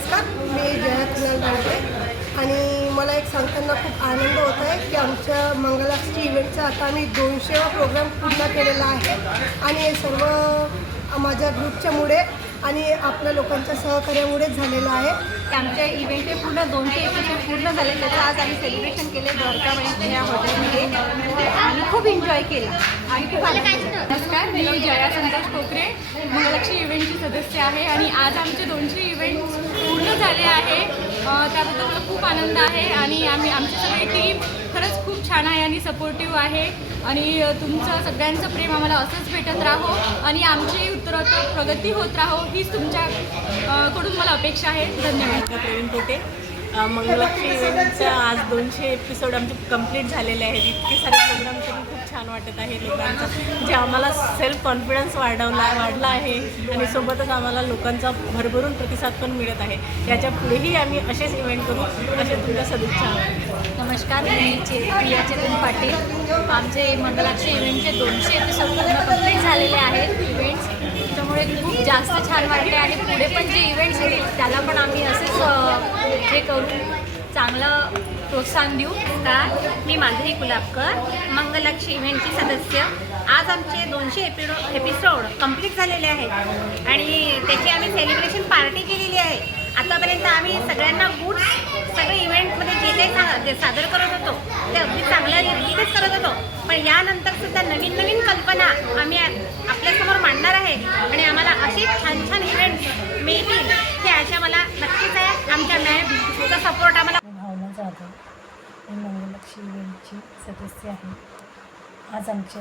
नमस्कार मी जया कुणाल बाळके. आणि मला एक सांगताना खूप आनंद होत आहे की आमच्या मंगलाष्टी इव्हेंटचा आता आम्ही दोनशेवा प्रोग्राम पूर्ण केलेला आहे. आणि हे सर्व माझ्या ग्रुपच्यामुळे आणि आपल्या लोकांच्या सहकार्यामुळे झालेलं आहे. आमच्या इव्हेंटचे पूर्ण दोनशे इव्हेंट पूर्ण झाले त्याचं आज आम्ही सेलिब्रेशन केले द्वारकामध्ये या हॉटेलमध्ये आणि खूप एन्जॉय केला. आणि खूप नमस्कार मी जया संतोष कोकरे महालक्ष्मी इव्हेंटची सदस्य आहे. आणि आज आमचे दोनशे इव्हेंट पूर्ण झाले आहे. त्याबद्दल मला खूप आनंद आहे आणि आम्ही आमची सगळी टीम खरंच खूप छान आहे आणि सपोर्टिव्ह आहे. आणि तुमचं सगळ्यांचं प्रेम आम्हाला असंच भेटत राहो आणि आमची उत्तरोत्तर प्रगती होत राहो हीच तुमच्या कडून मला अपेक्षा आहे. धन्यवाद. प्रवीण पोटे. मंगलक्ष्मी इव्हेंटचा आज दोनशे एपिसोड आमचे कंप्लीट झालेले आहेत. इतके सारे प्रोग्राम करून खूप छान वाटत आहे लोकांचा. जे आम्हाला सेल्फ कॉन्फिडन्स वाढवला वाढला आहे आणि सोबतच आम्हाला लोकांचा भरभरून प्रतिसाद पण मिळत आहे. याच्या पुढेही आम्ही असेच इव्हेंट करू असे तुमच्या सदिच्छा नमस्कार मी चे प्रिया चेतन पाटील. आमचे मंगलाक्षी इव्हेंटचे दोनशे एपिसोड पूर्ण कंप्लीट जास्त छान वाटते आणि पुढे पण जे इव्हेंट्स येतील त्याला पण आम्ही असेच हे करू चांगलं प्रोत्साहन देऊ. नमस्कार मी माधुरी कुलापकर मंगलक्षी इव्हेंटची सदस्य. आज आमचे दोनशे एपिडो एपिसोड कंप्लीट झालेले आहेत. आणि त्याची आम्ही सेलिब्रेशन पार्टी केलेली आहे. आतापर्यंत आम्ही सगळ्यांना गुड सगळे इव्हेंटमध्ये जे काही सा- सादर करत होतो ते अगदी चांगल्या रीतीनेच करत होतो. पण यानंतर सुद्धा नवीन नवीन कल्पना आम्ही आपल्यासमोर मांडणार आहे आणि आम्हाला असे छान छान इव्हेंट मिळतील की आशा मला नक्कीच आहे. आमच्या मॅमचा सपोर्ट आम्हाला भावना जाधव. मी मंगलक्ष्मी इव्हेंटची सदस्य आहे. आज आमचे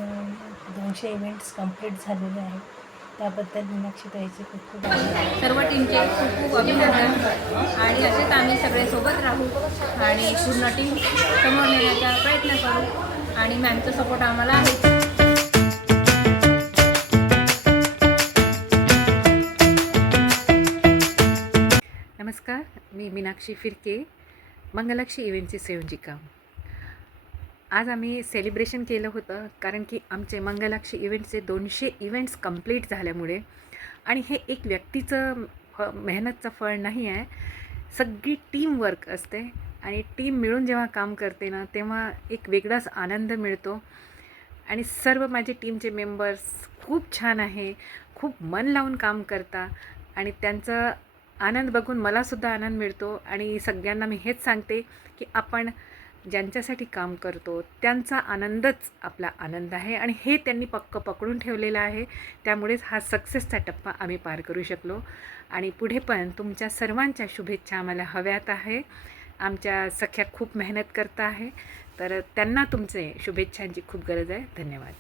दोनशे इव्हेंट्स कंप्लीट झालेले आहेत. त्याबद्दल मीनाक्षी ताईचे खूप खूप आभार. सर्व टीमचे खूप खूप अभिनंदन. आणि असेच आम्ही सगळे सोबत राहू आणि पूर्ण टीम समोर नेण्याचा प्रयत्न करू. आणि मॅमचा सपोर्ट आम्हाला आहे. नमस्कार मी मीनाक्षी फिरके मंगलाक्षी इव्हेंटची संयोजिका. आज आम्ही सेलिब्रेशन केलं होतं कारण की आमचे मंगलाक्षी इव्हेंटचे दोनशे इव्हेंट्स कंप्लीट झाल्यामुळे आणि हे एक व्यक्तीचं फ मेहनतचं फळ नाही आहे. सगळी टीम वर्क असते आणि टीम मिळून जेव्हा काम करते ना तेव्हा एक वेगळाच आनंद मिळतो. आणि सर्व माझे टीमचे मेंबर्स खूप छान आहे खूप मन लावून काम करता आणि त्यांचा आनंद बघून मलासुद्धा आनंद मिळतो. आणि सगळ्यांना मी हेच सांगते की आपण ज्यांच्यासाठी काम करतो त्यांचा आनंदच आपला आनंद आहे आणि हे त्यांनी पक्क पकडून ठेवलेलं आहे. त्यामुळेच हा सक्सेसचा टप्पा आम्ही पार करू शकलो. आणि पुढे पण तुमच्या सर्वांच्या शुभेच्छा आम्हाला हव्यात आहे. आमच्या सख्या खूप मेहनत करता आहे. तर त्यांना तुमचे शुभेच्छांची खूप गरज आहे. धन्यवाद.